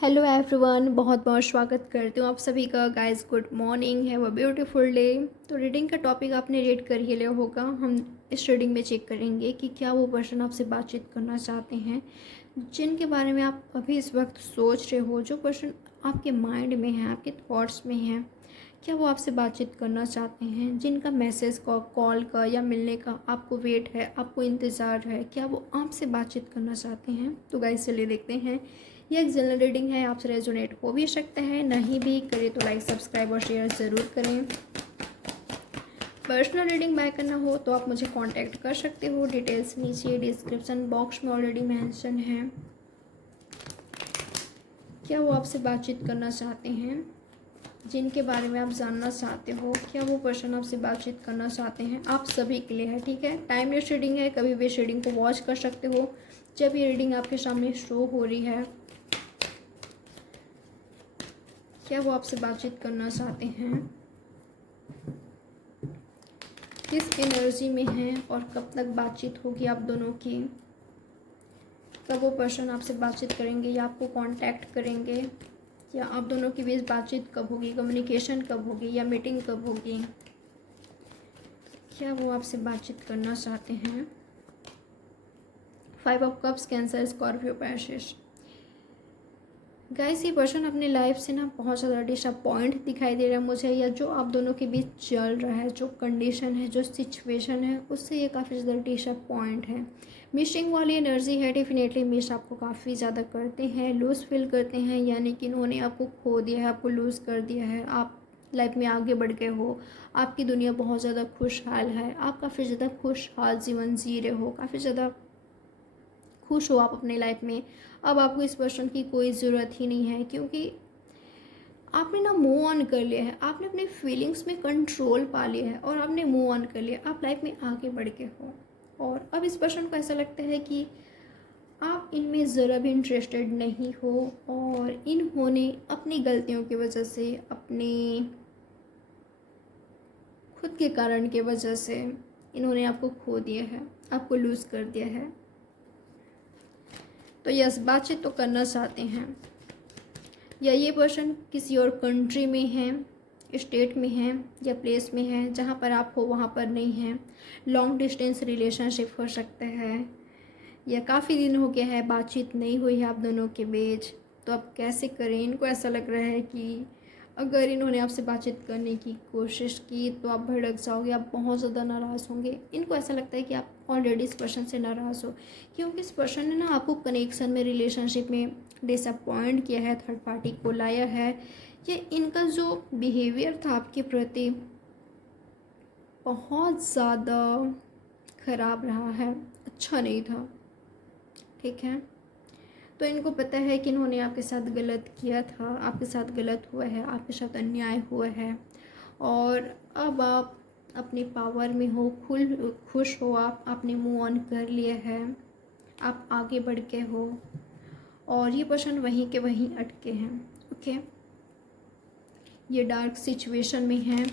Hello everyone, बहुत बहुत स्वागत करती हूँ आप सभी का। Guys good morning, have a beautiful day. तो रीडिंग का टॉपिक आपने रीड कर ही लिया होगा। हम इस रीडिंग में चेक करेंगे कि क्या वो पर्सन आपसे बातचीत करना चाहते हैं, जिनके बारे में आप अभी इस वक्त सोच रहे हो, जो पर्सन आपके माइंड में है, आपके थॉट्स में है। क्या वो आपसे बातचीत करना चाहते हैं, जिनका मैसेज का, कॉल का या मिलने का आपको वेट है, आपको इंतज़ार है, क्या वो आपसे बातचीत करना चाहते हैं। तो गाइस चलिए देखते हैं। ये एक जनरल रीडिंग है, आपसे रेजोनेट हो भी सकता है, नहीं भी करे तो लाइक, सब्सक्राइब और शेयर ज़रूर करें। पर्सनल रीडिंग बाय करना हो तो आप मुझे कांटेक्ट कर सकते हो। डिटेल्स नीचे डिस्क्रिप्शन बॉक्स में ऑलरेडी मेंशन है। क्या वो आपसे बातचीत करना चाहते हैं, जिनके बारे में आप जानना चाहते हो, क्या वो पर्सन आपसे बातचीत करना चाहते हैं, आप सभी के लिए है। ठीक है, टाइमलेस रीडिंग है, कभी भी इस रीडिंग को वॉच कर सकते हो जब ये रीडिंग आपके सामने शो हो रही है। क्या वो आपसे बातचीत करना चाहते हैं, किस एनर्जी में हैं और कब तक बातचीत होगी आप दोनों की। कब वो पर्सन आपसे बातचीत करेंगे या आपको कांटेक्ट करेंगे, या आप दोनों के बीच बातचीत कब होगी, कम्युनिकेशन कब होगी या मीटिंग कब होगी। क्या वो आपसे बातचीत करना चाहते हैं। 5 of cups, cancer, Scorpio, Pisces. Guys ये पर्सन अपने लाइफ से ना बहुत ज़्यादा डिसअपॉइंट दिखाई दे रहा है मुझे, या जो आप दोनों के बीच चल रहा है, जो कंडीशन है, जो सिचुएशन है, उससे ये काफ़ी ज़्यादा डिसअपॉइंट है। मिसिंग वाली एनर्जी है, डेफिनेटली मिस आपको काफ़ी ज़्यादा करते हैं, लूज़ फील करते हैं, यानी कि इन्होंने आपको खो दिया है, आपको लूज़ कर दिया है। आप लाइफ में आगे बढ़ गए हो, आपकी दुनिया बहुत ज़्यादा खुशहाल है, आप काफ़ी ज़्यादा खुशहाल जीवन जी रहे हो, काफ़ी ज़्यादा खुश हो आप अपने लाइफ में। अब आपको इस पर्सन की कोई ज़रूरत ही नहीं है, क्योंकि आपने ना मूव ऑन कर लिया है, आपने अपने फीलिंग्स में कंट्रोल पा लिया है और आपने मूव ऑन कर लिया, आप लाइफ में आगे बढ़ के हो। और अब इस पर्सन को ऐसा लगता है कि आप इनमें ज़रा भी इंटरेस्टेड नहीं हो, और इन्होंने अपनी गलतियों की वजह से, अपने खुद के कारण की वजह से इन्होंने आपको खो दिया है, आपको लूज़ कर दिया है। तो यस, बातचीत तो करना चाहते हैं, या ये पर्सन किसी और कंट्री में है, स्टेट में है या प्लेस में है जहाँ पर आप हो वहाँ पर नहीं है। लॉन्ग डिस्टेंस रिलेशनशिप हो सकता है, या काफ़ी दिन हो गया है बातचीत नहीं हुई है आप दोनों के बीच। तो अब कैसे करें, इनको ऐसा लग रहा है कि अगर इन्होंने आपसे बातचीत करने की कोशिश की तो आप भड़क जाओगे, आप बहुत ज़्यादा नाराज़ होंगे। इनको ऐसा लगता है कि आप ऑलरेडी इस पर्सन से नाराज़ हो, क्योंकि इस पर्सन ने ना आपको कनेक्शन में, रिलेशनशिप में डिसअपॉइंट किया है, थर्ड पार्टी को लाया है। ये इनका जो बिहेवियर था आपके प्रति बहुत ज़्यादा ख़राब रहा है, अच्छा नहीं था। ठीक है, तो इनको पता है कि इन्होंने आपके साथ गलत किया था, आपके साथ गलत हुआ है, आपके साथ अन्याय हुआ है, और अब आप अपनी पावर में हो, खुश हो, आप आपने मूव ऑन कर लिया है, आप आगे बढ़ के हो, और ये पर्सन वहीं के वहीं अटके हैं। ओके, ये डार्क सिचुएशन में है।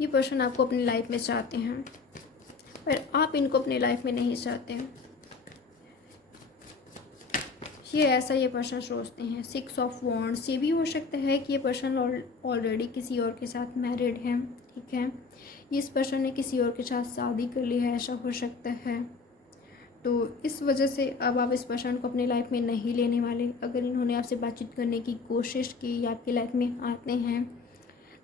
ये पर्सन आपको अपनी लाइफ में चाहते हैं, पर आप इनको अपनी लाइफ में नहीं चाहते हैं। ये ऐसा ये पर्सन सोचते हैं। 6 ऑफ वॉन्ड्स, ये भी हो सकता है कि ये पर्सन ऑलरेडी किसी और के साथ मैरिड है। ठीक है, इस पर्सन ने किसी और के साथ शादी कर ली है, ऐसा हो सकता है। तो इस वजह से अब आप इस पर्सन को अपनी लाइफ में नहीं लेने वाले। अगर इन्होंने आपसे बातचीत करने की कोशिश की या आपकी लाइफ में आते हैं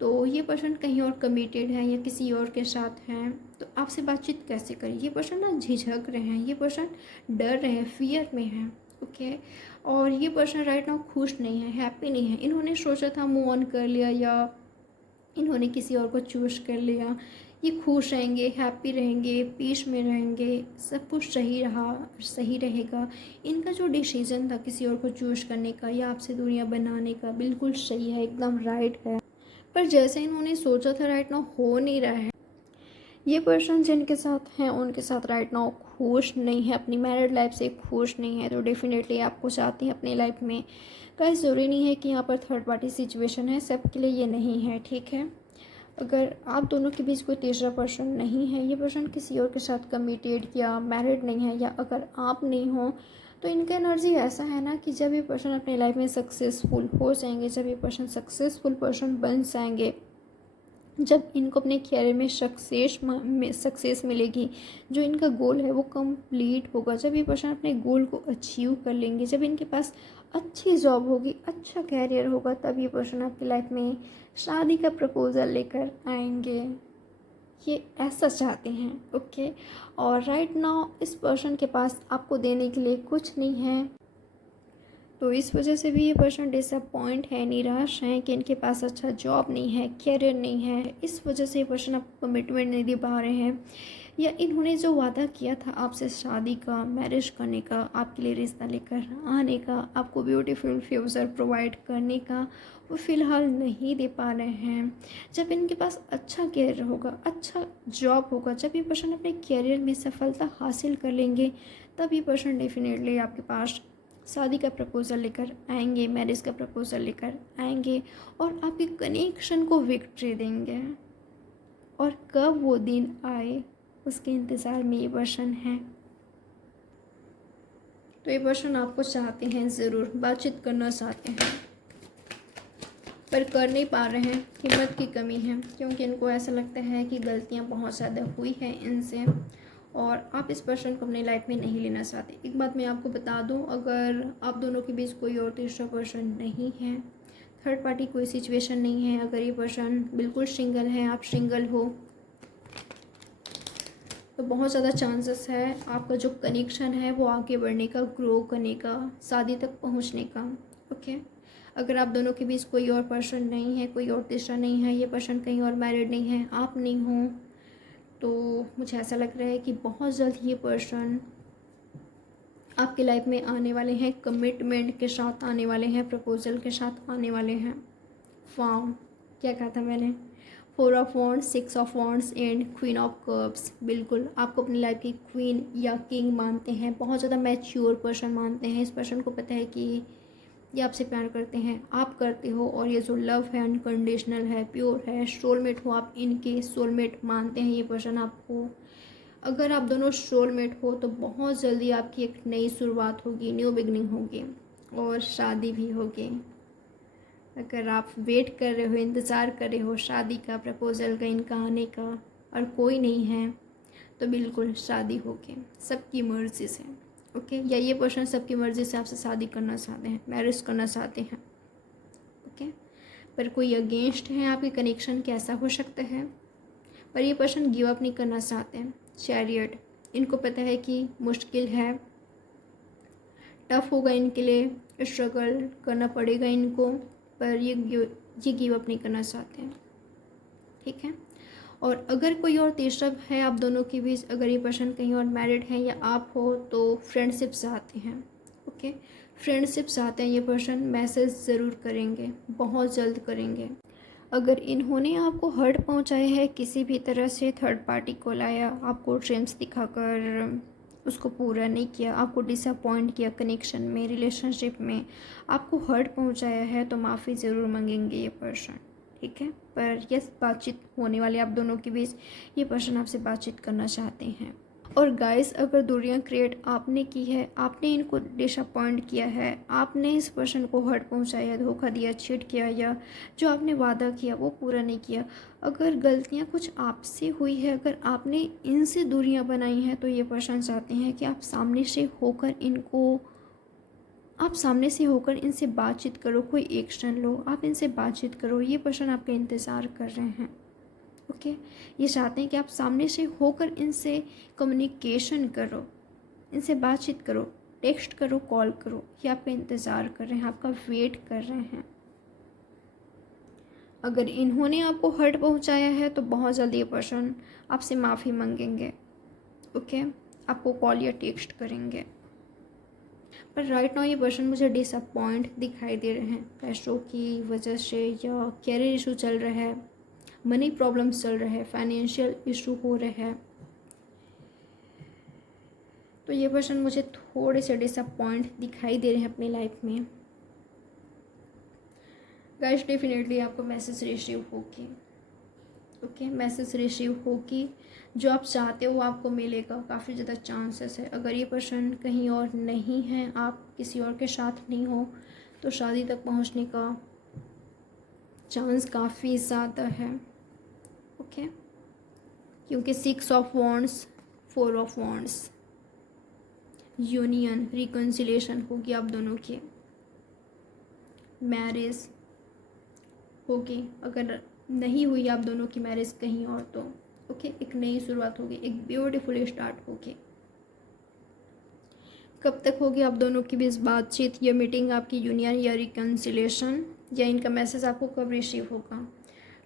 तो ये पर्सन कहीं और कमिटेड है या किसी और के साथ हैं, तो आपसे बातचीत कैसे करें। ये पर्सन ना झिझक रहे हैं, ये पर्सन डर रहे हैं, फियर में हैं। ओके, और ये पर्सन राइट नाउ खुश नहीं है, हैप्पी नहीं है। इन्होंने सोचा था मूव ऑन कर लिया, या इन्होंने किसी और को चूज़ कर लिया, ये खुश रहेंगे, हैप्पी रहेंगे, पीस में रहेंगे, सब कुछ सही रहा, सही रहेगा। इनका जो डिसीजन था किसी और को चूज़ करने का या आपसे दूरियां बनाने का, बिल्कुल सही है, एकदम राइट है। पर जैसे इन्होंने सोचा था राइट नाउ हो नहीं रहा है। ये पर्सन जिनके साथ हैं उनके साथ राइट नाउ खुश नहीं है, अपनी मैरिड लाइफ से खुश नहीं है, तो डेफिनेटली आपको चाहते हैं अपनी लाइफ में। कहीं ज़रूरी नहीं है कि यहाँ पर थर्ड पार्टी सिचुएशन है, सबके लिए ये नहीं है। ठीक है, अगर आप दोनों के बीच कोई तीसरा पर्सन नहीं है, ये पर्सन किसी और के साथ कमिटेड या मैरिड नहीं है, या अगर आप नहीं हो तो इनका एनर्जी ऐसा है ना कि जब ये पर्सन अपने लाइफ में सक्सेसफुल हो जाएंगे, जब ये पर्सन सक्सेसफुल पर्सन बन जाएंगे, जब इनको अपने कैरियर में सक्सेस मिलेगी, जो इनका गोल है वो कंप्लीट होगा, जब ये पर्सन अपने गोल को अचीव कर लेंगे, जब इनके पास अच्छी जॉब होगी, अच्छा कैरियर होगा, तब ये पर्सन आपकी लाइफ में शादी का प्रपोज़ल लेकर आएंगे। ये ऐसा चाहते हैं। ओके, और राइट नाउ इस पर्सन के पास आपको देने के लिए कुछ नहीं है, तो इस वजह से भी ये पर्सन डिसअपॉइंट है, निराश हैं कि इनके पास अच्छा जॉब नहीं है, कैरियर नहीं है। इस वजह से ये पर्सन आपको कमिटमेंट नहीं दे पा रहे हैं, या इन्होंने जो वादा किया था आपसे शादी का, मैरिज करने का, आपके लिए रिश्ता लेकर आने का, आपको ब्यूटीफुल फ्यूचर प्रोवाइड करने का, वो फ़िलहाल नहीं दे पा रहे हैं। जब इनके पास अच्छा कैरियर होगा, अच्छा जॉब होगा, जब ये पर्सन अपने कैरियर में सफलता हासिल कर लेंगे, तब ये पर्सन डेफिनेटली आपके पास शादी का प्रपोज़ल लेकर आएंगे, मैरिज का प्रपोज़ल लेकर आएंगे, और आपके कनेक्शन को विक्ट्री देंगे। और कब वो दिन आए उसके इंतज़ार में ये पर्सन है। तो ये पर्सन आपको चाहते हैं, ज़रूर बातचीत करना चाहते हैं, पर कर नहीं पा रहे हैं, हिम्मत की कमी है, क्योंकि इनको ऐसा लगता है कि गलतियाँ बहुत ज़्यादा हुई हैं इनसे, और आप इस पर्सन को अपनी लाइफ में नहीं लेना चाहते। एक बात मैं आपको बता दूं, अगर आप दोनों के बीच कोई और तीसरा पर्सन नहीं है, थर्ड पार्टी कोई सिचुएशन नहीं है, अगर ये पर्सन बिल्कुल सिंगल है, आप सिंगल हो, तो बहुत ज़्यादा चांसेस है आपका जो कनेक्शन है वो आगे बढ़ने का, ग्रो करने का, शादी तक पहुंचने का। ओके, अगर आप दोनों के बीच कोई और पर्सन नहीं है, कोई और तीसरा नहीं है, ये पर्सन कहीं और मैरिड नहीं है, आप नहीं हो, तो मुझे ऐसा लग रहा है कि बहुत जल्द ये पर्सन आपकी लाइफ में आने वाले हैं, कमिटमेंट के साथ आने वाले हैं, प्रपोजल के साथ आने वाले हैं। वाओ, क्या कहा था मैंने, 4 of wands, 6 of wands and queen of cups. बिल्कुल आपको अपनी लाइफ की क्वीन या किंग मानते हैं, बहुत ज़्यादा मैच्योर पर्सन मानते हैं। इस पर्सन को पता है कि ये आपसे प्यार करते हैं, आप करते हो, और ये जो लव है अनकंडीशनल है, प्योर है, सोलमेट हो आप इनके, सोलमेट मानते हैं ये पर्सन आपको। अगर आप दोनों सोलमेट हो तो बहुत जल्दी आपकी एक नई शुरुआत होगी, न्यू बिगनिंग होगी, और शादी भी होगी। अगर आप वेट कर रहे हो, इंतज़ार कर रहे हो शादी का, प्रपोजल का, इनका आने का, और कोई नहीं है, तो बिल्कुल शादी होगी सबकी मर्ज़ी से। ओके, या ये पर्सन सबकी मर्ज़ी से आपसे शादी करना चाहते हैं, मैरिज करना चाहते हैं। ओके, पर कोई अगेंस्ट है, आपके कनेक्शन कैसा हो सकता है, पर ये पर्सन गिव अप नहीं करना चाहते हैं। चैरियट, इनको पता है कि मुश्किल है, टफ होगा इनके लिए, स्ट्रगल करना पड़ेगा इनको, पर ये गिव अप नहीं करना चाहते हैं। ठीक है, और अगर कोई और तीसरा है आप दोनों के बीच, अगर ये पर्सन कहीं और मैरिड है या आप हो, तो फ्रेंडशिप चाहते हैं। ओके, फ्रेंडशिप चाहते हैं ये पर्सन, मैसेज ज़रूर करेंगे, बहुत जल्द करेंगे। अगर इन्होंने आपको हर्ट पहुंचाया है किसी भी तरह से, थर्ड पार्टी को लाया, आपको ड्रीम्स दिखाकर उसको पूरा नहीं किया, आपको डिसअपॉइंट किया कनेक्शन में, रिलेशनशिप में, आपको हर्ट पहुंचाया है, तो माफ़ी ज़रूर मांगेंगे ये पर्सन। ठीक है, पर यस, बातचीत होने वाली आप दोनों के बीच, ये पर्सन आपसे बातचीत करना चाहते हैं। और गाइस, अगर दूरियां क्रिएट आपने की है, आपने इनको डिसअपॉइंट किया है, आपने इस पर्सन को हर्ट पहुंचाया, धोखा दिया, चीट किया, या जो आपने वादा किया वो पूरा नहीं किया, अगर गलतियां कुछ आपसे हुई है, अगर आपने इनसे दूरियां बनाई हैं, तो ये पर्सन चाहते हैं कि आप सामने से होकर इनसे बातचीत करो, कोई एक्शन लो, आप इनसे बातचीत करो। ये पर्सन आपका इंतज़ार कर रहे हैं। ओके, ये चाहते हैं कि आप सामने से होकर इनसे कम्युनिकेशन करो, इनसे बातचीत करो, टेक्स्ट करो, कॉल करो। ये आपका इंतज़ार कर रहे हैं, आपका वेट कर रहे हैं। अगर इन्होंने आपको हर्ट पहुंचाया है, तो बहुत जल्दी ये पर्सन आपसे माफ़ी मांगेंगे। ओके, आपको कॉल या टेक्स्ट करेंगे। पर राइट नाउ ये पर्सन मुझे डिसअपॉइंट दिखाई दे रहे हैं, पैसों की वजह से, या कैरियर इशू चल रहा है, मनी प्रॉब्लम्स चल रहे हैं, फाइनेंशियल इशू हो रहे हैं, तो ये पर्सन मुझे थोड़े से डिसअपॉइंट दिखाई दे रहे हैं अपनी लाइफ में। गाइस, डेफिनेटली आपको मैसेज रिसीव होगी। ओके, मैसेज रिसीव होगी, जो आप चाहते हो वो आपको मिलेगा, काफ़ी ज़्यादा चांसेस है। अगर ये पर्सन कहीं और नहीं है, आप किसी और के साथ नहीं हो, तो शादी तक पहुंचने का चांस काफ़ी ज़्यादा है। ओके, क्योंकि 6 of wands, 4 of wands, union, reconciliation होगी आप दोनों की, मैरिज होगी। अगर नहीं हुई आप दोनों की मैरिज कहीं और तो ओके, एक नई शुरुआत होगी, एक ब्यूटीफुल स्टार्ट होगी। कब तक होगी आप दोनों की बीच बातचीत या मीटिंग, आपकी यूनियन या रिकन्सिलेशन, या इनका मैसेज आपको कब रिसीव होगा?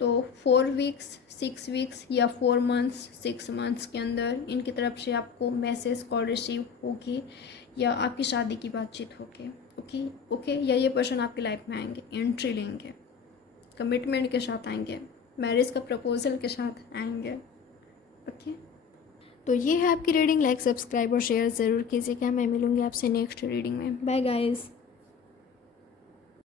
तो 4 वीक्स, 6 वीक्स या 4 मंथ्स, 6 मंथ्स के अंदर इनकी तरफ से आपको मैसेज कॉल रिसीव होगी, या आपकी शादी की बातचीत होगी। ओके ओके, या ये पर्सन आपकी लाइफ में आएंगे, एंट्री लेंगे, कमिटमेंट के साथ आएंगे, मैरिज का प्रपोजल के साथ आएंगे। ओके, तो ये है आपकी रीडिंग। लाइक, सब्सक्राइब और शेयर ज़रूर कीजिएगा। मैं मिलूँगी आपसे नेक्स्ट रीडिंग में। Bye guys.